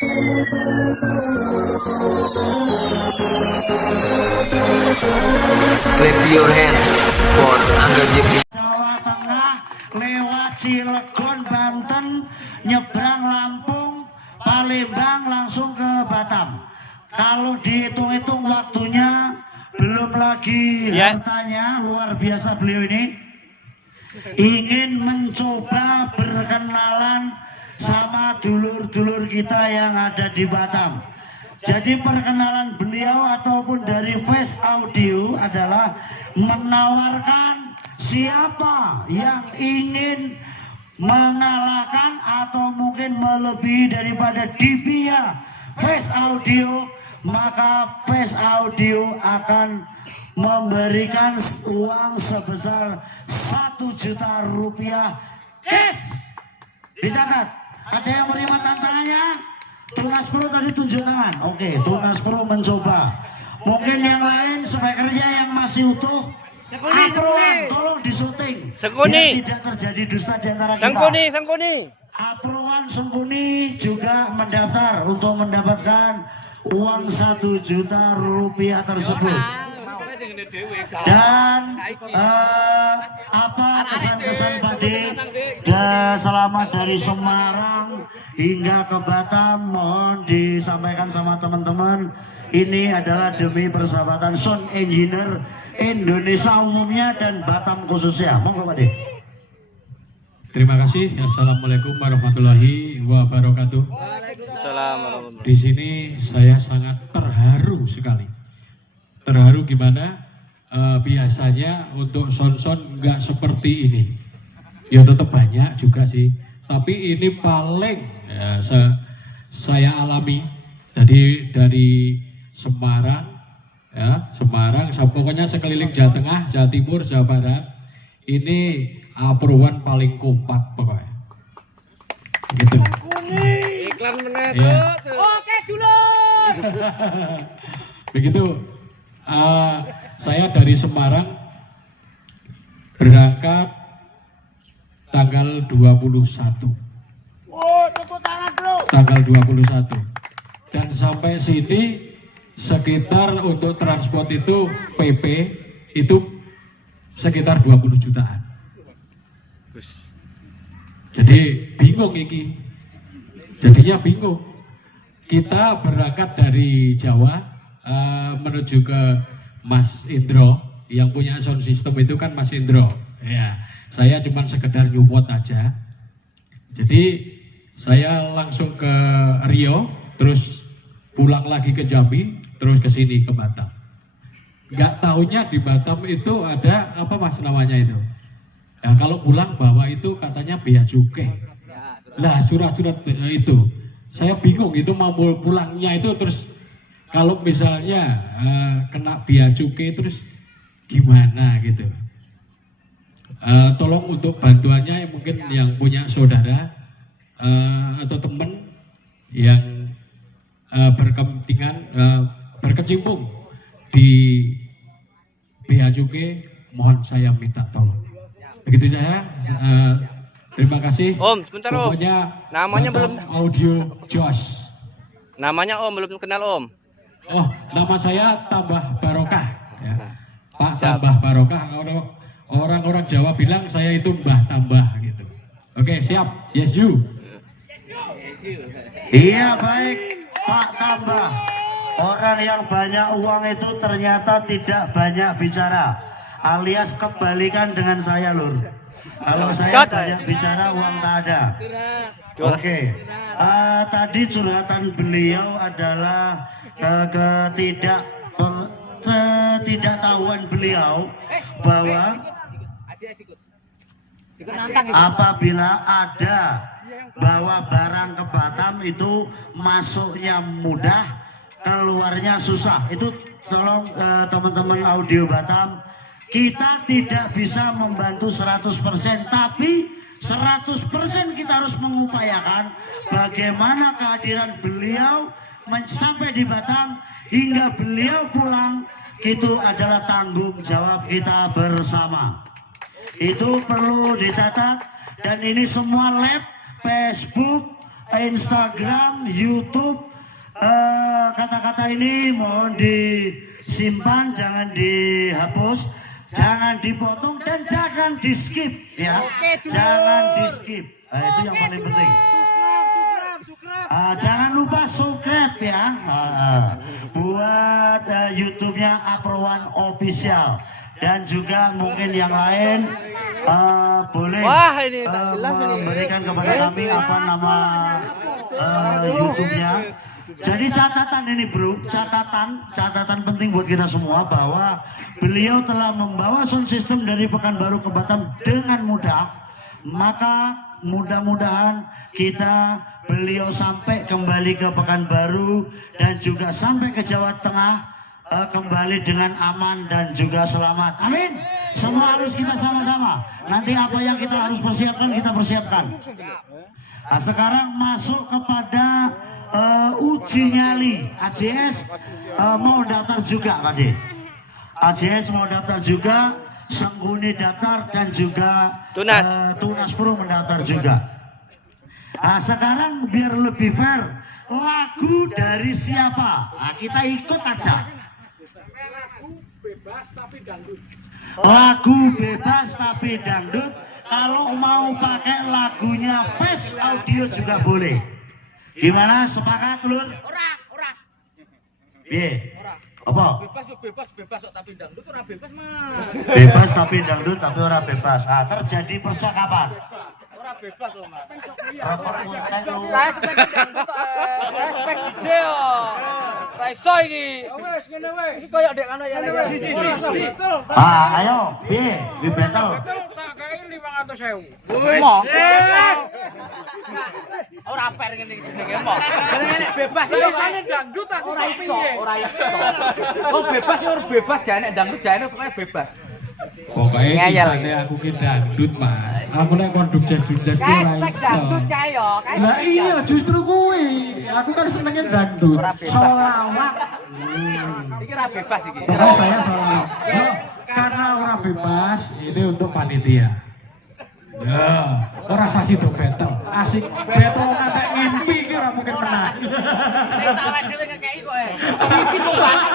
Clap your hands for Angga Jeffrey. Jawa Tengah lewat Cilegon, Banten, nyebrang Lampung, Palembang langsung ke Batam. Kalau dihitung-hitung waktunya belum lagi hartanya, luar biasa beliau ini. Ingin mencoba berkenalan sama dulur-dulur kita yang ada di Batam. Jadi perkenalan beliau ataupun dari Face Audio adalah menawarkan siapa yang ingin mengalahkan atau mungkin melebihi daripada Divia Face Audio, maka Face Audio akan memberikan uang sebesar 1 juta rupiah cash. Dicatat, ada yang menerima tantangannya? Tunas Pro tadi tunjuk tangan. Oke, Tunas Pro mencoba. Mungkin yang lain speakernya yang masih utuh, Apruan, tolong disuting biar tidak terjadi dusta di antara kita. Sangkuni. Apruan Sengkuni juga mendaftar untuk mendapatkan uang 1 juta rupiah tersebut. Dan apa kesan-kesan Pak D selama dari Semarang hingga ke Batam, mohon disampaikan sama teman-teman. Ini adalah demi persahabatan sound engineer Indonesia umumnya dan Batam khususnya. Monggo Pak D. Terima kasih. Assalamualaikum warahmatullahi wabarakatuh. Di sini saya sangat terharu sekali. Terharu gimana? Biasanya untuk sound-sound nggak seperti ini. Ya tetap banyak juga sih. Tapi ini paling ya, saya alami. Jadi dari Semarang, ya Semarang, pokoknya sekeliling Jawa Tengah, Jawa Timur, Jawa Barat. Ini Apruan paling kompak pokoknya. Gitu. Iklan menit. Ya. Oke dulur. Begitu. Saya dari Semarang berangkat tanggal 21. Oh, tepuk tangan bro. Tanggal 21. Dan sampai sini sekitar untuk transport itu PP itu sekitar 20 jutaan. Jadi bingung iki. Jadinya bingung. Kita berangkat dari Jawa menuju ke Mas Indro yang punya sound system itu kan Mas Indro. Ya, saya cuma sekedar nyupot aja. Jadi saya langsung ke Rio, terus pulang lagi ke Jambi, terus ke sini ke Batam. Nggak tahunya di Batam itu ada apa Mas namanya itu? Ya, kalau pulang bawa itu katanya bea cukai. Lah surat-surat itu, saya bingung itu mau pulangnya itu terus. Kalau misalnya kena bea cukai terus gimana gitu. Tolong untuk bantuannya mungkin yang punya saudara atau teman yang berkepentingan berkecimpung di bea cukai, mohon saya minta tolong. Begitu saya. Terima kasih. Om, sebentar Om. Pokoknya namanya Batam belum. Audio Josh. Namanya Om belum kenal Om. Oh, nama saya Tambah Barokah, ya. Pak Tambah Barokah. Orang-orang Jawa bilang saya itu Mbah Tambah gitu. Oke, siap. Yes you. Iya baik Pak Tambah. Orang yang banyak uang itu ternyata tidak banyak bicara, alias kebalikan dengan saya lur. Kalau saya banyak bicara uang tak ada. Oke. Tadi curhatan beliau adalah ketidaktahuan beliau bahwa apabila ada bahwa barang ke Batam itu masuknya mudah, keluarnya susah. Itu tolong teman-teman audio Batam, kita tidak bisa membantu 100%, tapi 100% kita harus mengupayakan bagaimana kehadiran beliau sampai di Batam hingga beliau pulang, itu adalah tanggung jawab kita bersama. Itu perlu dicatat. Dan ini semua lab, Facebook, Instagram, YouTube. Kata-kata ini mohon disimpan, jangan dihapus, jangan dipotong dan jangan di skip ya. Jangan di skip. Itu yang paling penting. Jangan lupa subscribe ya. Buat YouTube-nya Aprowan Official. Dan juga mungkin yang lain boleh memberikan kepada kami apa nama YouTube-nya. Jadi catatan ini bro, catatan penting buat kita semua bahwa beliau telah membawa sound system dari Pekanbaru ke Batam dengan mudah. Maka mudah-mudahan beliau sampai kembali ke Pekanbaru dan juga sampai ke Jawa Tengah kembali dengan aman dan juga selamat. Amin. Semua harus kita sama-sama. Nanti apa yang kita harus persiapkan, kita persiapkan. Nah, sekarang masuk kepada uji nyali. AJS mau daftar juga Pak De. AJS mau daftar juga, Sangguni daftar dan juga Tunas Pro mendaftar juga. Nah, sekarang biar lebih fair, lagu dari siapa? Nah, kita ikut aja. Lagu bebas tapi dangdut. Kalau mau pakai lagunya PES audio juga boleh. Gimana, sepakat lur? Ora. Piye? Apa? Bebas tapi dangdut ora bebas, Mas. Bebas tapi dangdut tapi ora bebas. Terjadi percakapan. Ora bebas loh, Mas. Apa konten lu? Lah spek dangdut spek DJ yo. Ora iso iki. Wis ngene wae. Iki koyo dek ana ya. Ayo, piye? We battle. Tak kae 500.000. Wis. Ora fair ngene iki jenenge mo. Jenenge bebas iki dangdut aku ora iso. Oh bebas ya harus bebas gak enek dangdut gak enek pokoknya bebas. Pokoknya kisahnya aku ki dangdut mas. Aku nek konduk jazz ki ora iso. Dangdut kae yo. Lah iya justru kuwi. Aku kan senengnya dangdut. Solawat. Iki ora bebas iki. Pokoknya saya solawat. Yo, karena ora bebas ini untuk panitia. Ya, ora sasi do battle. Asik battle ngantek ngimpi iki ora mungkin menang. Nek awake dhewe ngekeki kok. Isi kok batam.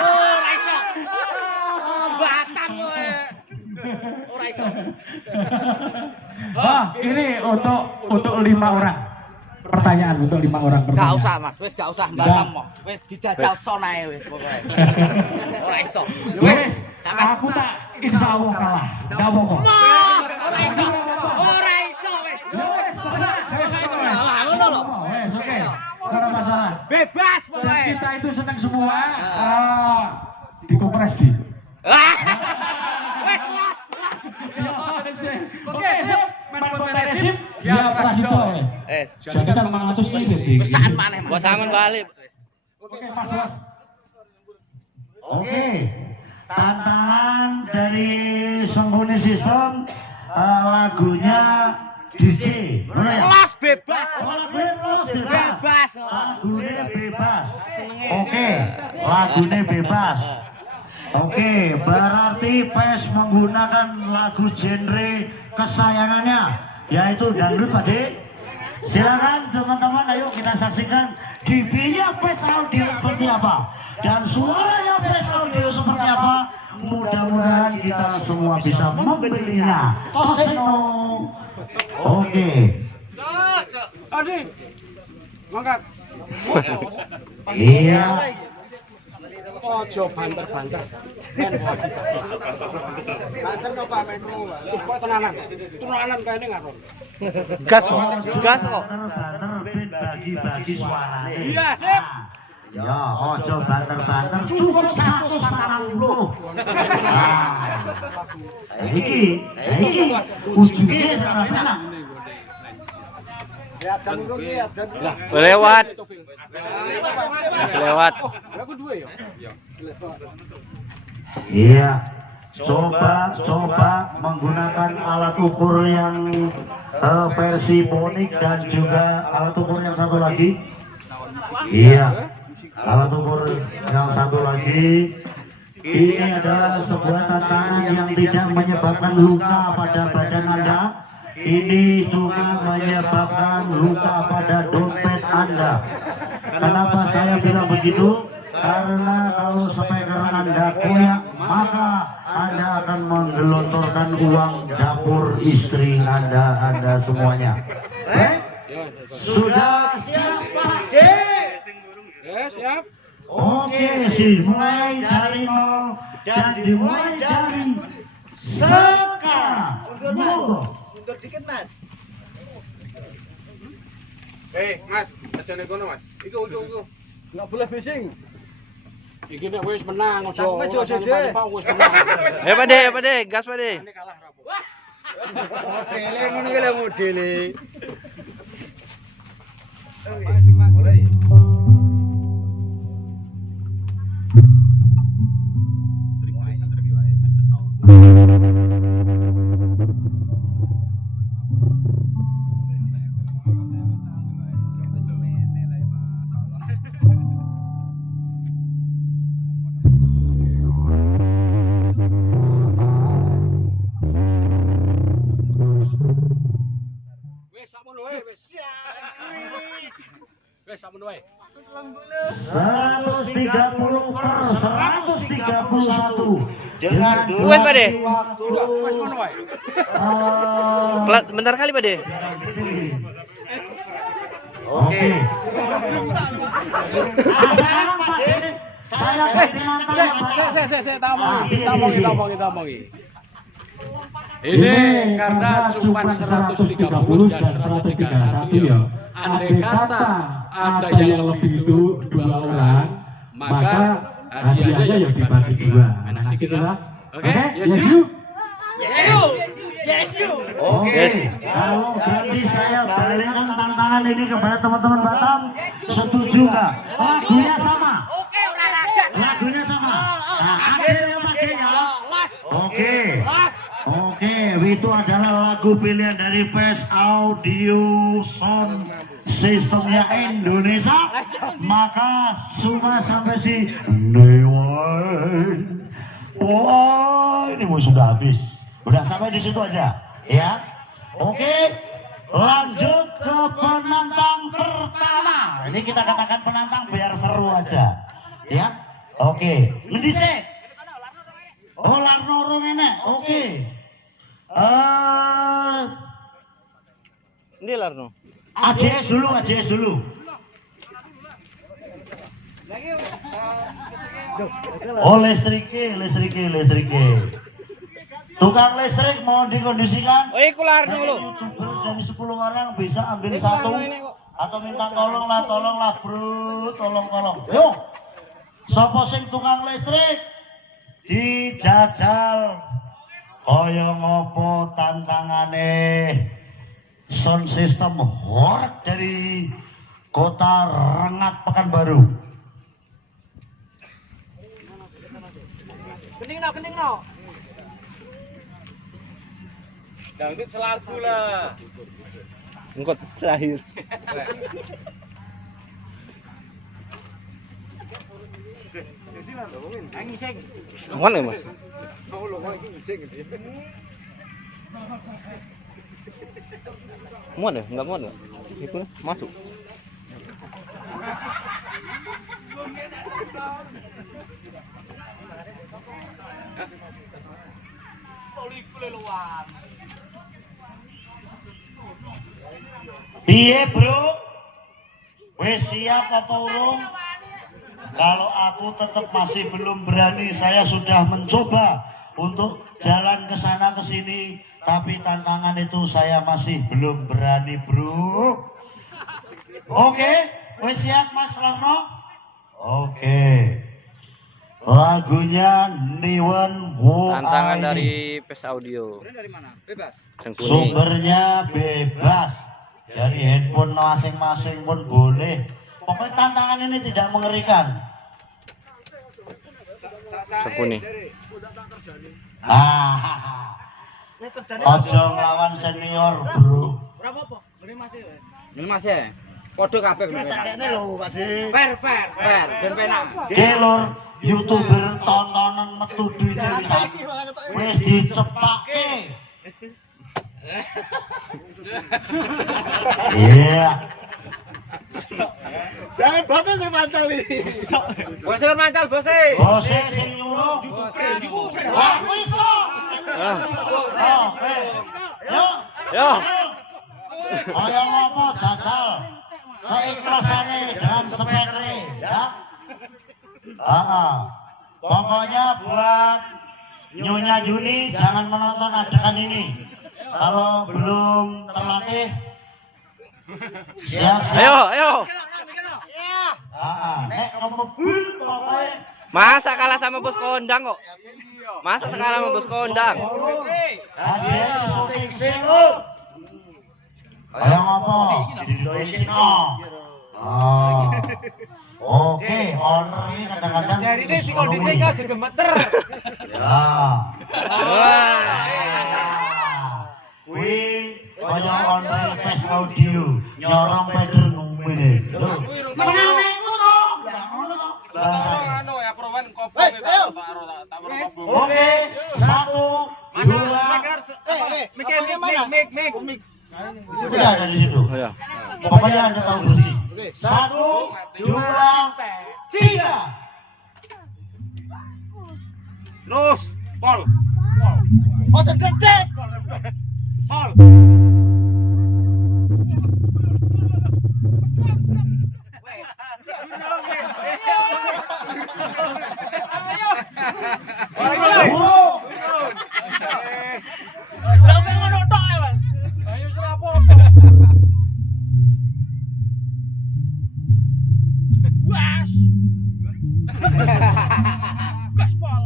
Ora iso. Batam kowe. Ora iso. Ini untuk 5 orang. Pertanyaan untuk 5 orang pertanyaan. Gak usah Mas, wis gak usah batam kok. Wis dijajal son ae wis pokoke. Ora iso. Wis, aku tak insyaallah kalah. Enggak apa-apa. Ora iso. Ora iso wis. Ngono lho. Wes, oke. Ora masalah. Bebas Dan pokoke. kita itu senang semua. Dikompres di. Wes, Mas. Oke, sip. Mantan sip. Ya, operasi to. Jadi kan 500 ini di. Pesan maneh, Mas. Bos aman balik. Oke, Mas Bos. Oke. Tantangan dari Sangguni System lagunya DJ. Bener ya? Los bebas. Lagunya los bebas. Bebas. Lagunya bebas. Oke, lagunya bebas. Oke, berarti PES menggunakan lagu genre kesayangannya, yaitu dangdut Pak De. Silakan teman-teman, ayo kita saksikan DB-nya PES audio seperti apa dan suaranya PES audio seperti apa. Mudah-mudahan kita semua bisa membelinya. Toseno. Oke. Adi. Mangkat. Iya. Ojo banter-banter. Banter no Pak Metro. Wis kok tenanan. Tenanan kaene ngaron. Gas kok. Gas kok. Banter bagi-bagi suaranya. Iya, sip. Ya, ojo banter-banter cukup 140. Nah. Iki ujungnya sama mana? Lewat. Lewat. Iya. Coba menggunakan alat ukur yang versi bonik dan juga alat ukur yang satu lagi. Iya. Alat ukur yang satu lagi. Ini adalah sebuah tantangan yang tidak menyebabkan luka pada badan Anda. ini cuma menyebabkan luka pada dompet Anda. Kenapa saya bilang begitu? Karena kalau speaker Anda koyak, maka Anda akan menggelontorkan uang dapur istri Anda semuanya. Sudah siap Pak? Siap. Oke sih, mulai dari nol dan dimulai dari sekarang. Mundur dikit Mas. Mas, aja nek kono Mas. Iku. Enggak boleh bising. Iki nek wis menang aja. Ayo menang. Pade, gas Pade. Ini kalah rapo. Modele ngono ki lho modele. Wis sakmono wae wis. Wis sakmono wae. 130 per 131 dengan Wes, Pak De. waktu Wis ngono wae. Bentar kali Pade. Oke. Sekarang Pak De, saya Saya tamongi. Ini karena cuma 130 dan 131 ya. Andai kata ada yang lebih itu 2 orang, maka hadiahnya yang dibagi 2. Asik gitu lah. Oke, yes you. Oke, kalau ganti saya balikkan tantangan ini kepada teman-teman Batam, setuju nggak? Lagunya sama. Lagunya sama. Nah, ada yang pakai ya. Oke, itu adalah lagu pilihan dari PES Audio Sound Sistemnya Indonesia. Maka semua sampai si Dewan. Oh, ini mau sudah habis. Udah sampai di situ aja, ya. Oke, lanjut ke penantang pertama. Ini kita katakan penantang biar seru aja, ya. Oke, ngendi sih? Oh, Larno enek. Oke. Ini Larno. AJS dulu. Oh, listriknya. Tukang listrik mohon dikondisikan. Oh, iku Larno lho. YouTuber dari 10 orang bisa ambil 1 atau minta tolonglah bro, tolong. Yuk, sopo sing tukang listrik dijajal kaya ngopo tantangane sound system horek dari Kota Rengat Pekanbaru. Kening no. Dangdut selagu lah. Engkot terakhir. Mana ya Mas? Muat ya? Enggak muat ya? Itu masuk. Piye bro? Wes siap apa urung? Kalau aku tetap masih belum berani, saya sudah mencoba untuk jalan ke sana ke sini, tapi tantangan itu saya masih belum berani bro. Oke, wes siap Mas Larno? Oke. Lagunya Niwan Wo. Tantangan dari PES Audio. Dari mana? Bebas. Sumbernya bebas. Dari handphone masing-masing pun boleh. Pokoknya tantangan ini tidak mengerikan. Sepuni. Ojo nglawan senior, bro. Ini Mas ya. Kode kabeh bener. Fair. Ben penak. Kelor YouTuber tontonan metu duitnya bisa. Wis dicepake. Iya. Jangan bosnya sing mancal iki. Bose mancal bose. Bose sing nyuruh. Wah, iso. Oke. Yo. Kaya ngopo jajal keikhlasannya dan spekre ya. Pokoknya buat Nyonya Yuni jangan menonton adegan ini. Kalau belum terlatih siap-siap. Ayo. Nek kemebul pokoknya Masa kalah sama bos kondang kok? Masa kalah sama bos kondang? ada syuting selo. Kaya ngopo? Didoi sino. Oke, owner ini kadang-kadang Jadi ini si kondisi kau juga gemeter. ya. Wih, kaya owner pes audio nyorong peder ngumene. Lho, menangku to. Anu ya prowan kopong itu tak kobong. Oke, 1, 2. Mik. Sudah ada di situ. Ayo. Pokoknya Anda tahu bersih. 1, 2, 3. Terus, Pol. Oh, dedek. Pol. Burung. Sampai ngono tok ya, Bang. Ayo serapo. Gas. Gas Pol.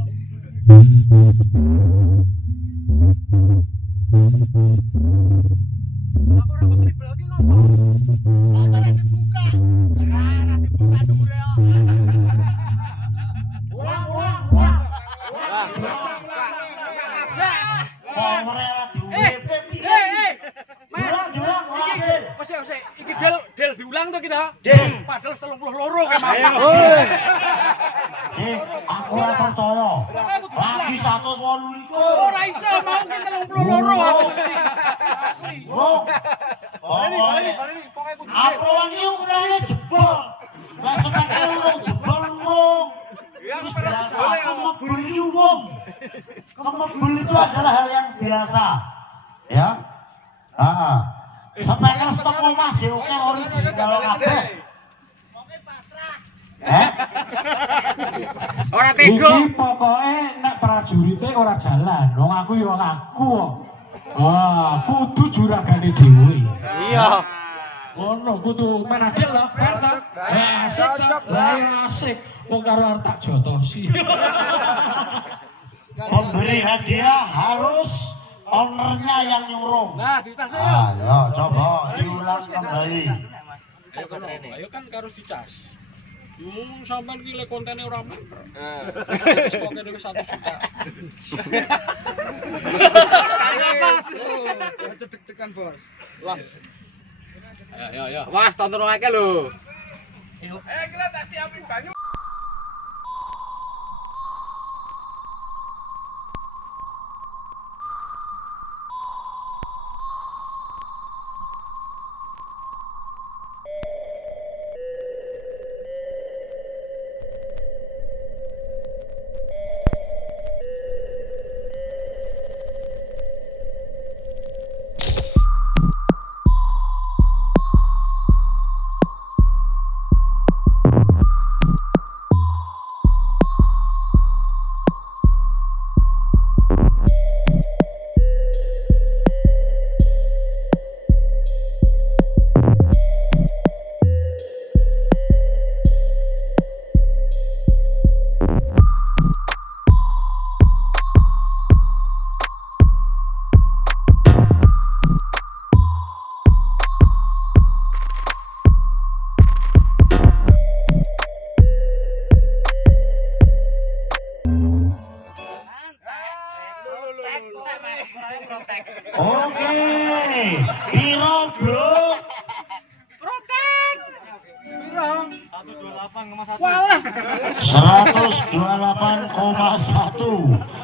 Aku ora bakal dibelki ngopo. Motornya dibuka. Nah, dibuka dhuwure kok. Wah. Pongre ora diurip piye? Jurang, wae. Wes iki del diulang to kita. Padahal 32 kan. Aku ora percaya. Lagi 128. Ora iso mau ki 32. Asli. Bro. Balik. Aproan iki ukurane jebol. Lah sepakai urung jebol urung. Wis biasa kemebul iki umum. Kemebul itu adalah hal yang biasa. Ya. Sepakai stok omah oke original kabeh. Ora tega. Iki pokoke nek prajurite ora jalan, wong aku ya wong aku kok. Kudu juragane dhewe. Iya. Ngono kudu menadil lho, fair ta? Asik ta? Lah asik. Wong karo arep tak jotosi. Pemberi hadiah harus ownernya yang nyuruh. Nah, distance yo. Ayo coba diulang kembali. Ayo kan karo dicas. Sampean ki lek kontene ora muter. Wis kok kene 1 juta. Aja deg-degan, Bos. Lah. Ya. Was, tonton akeh lho. Kita tak siapin banyu. Oke, piro bro? Protek. Piro? 128,1.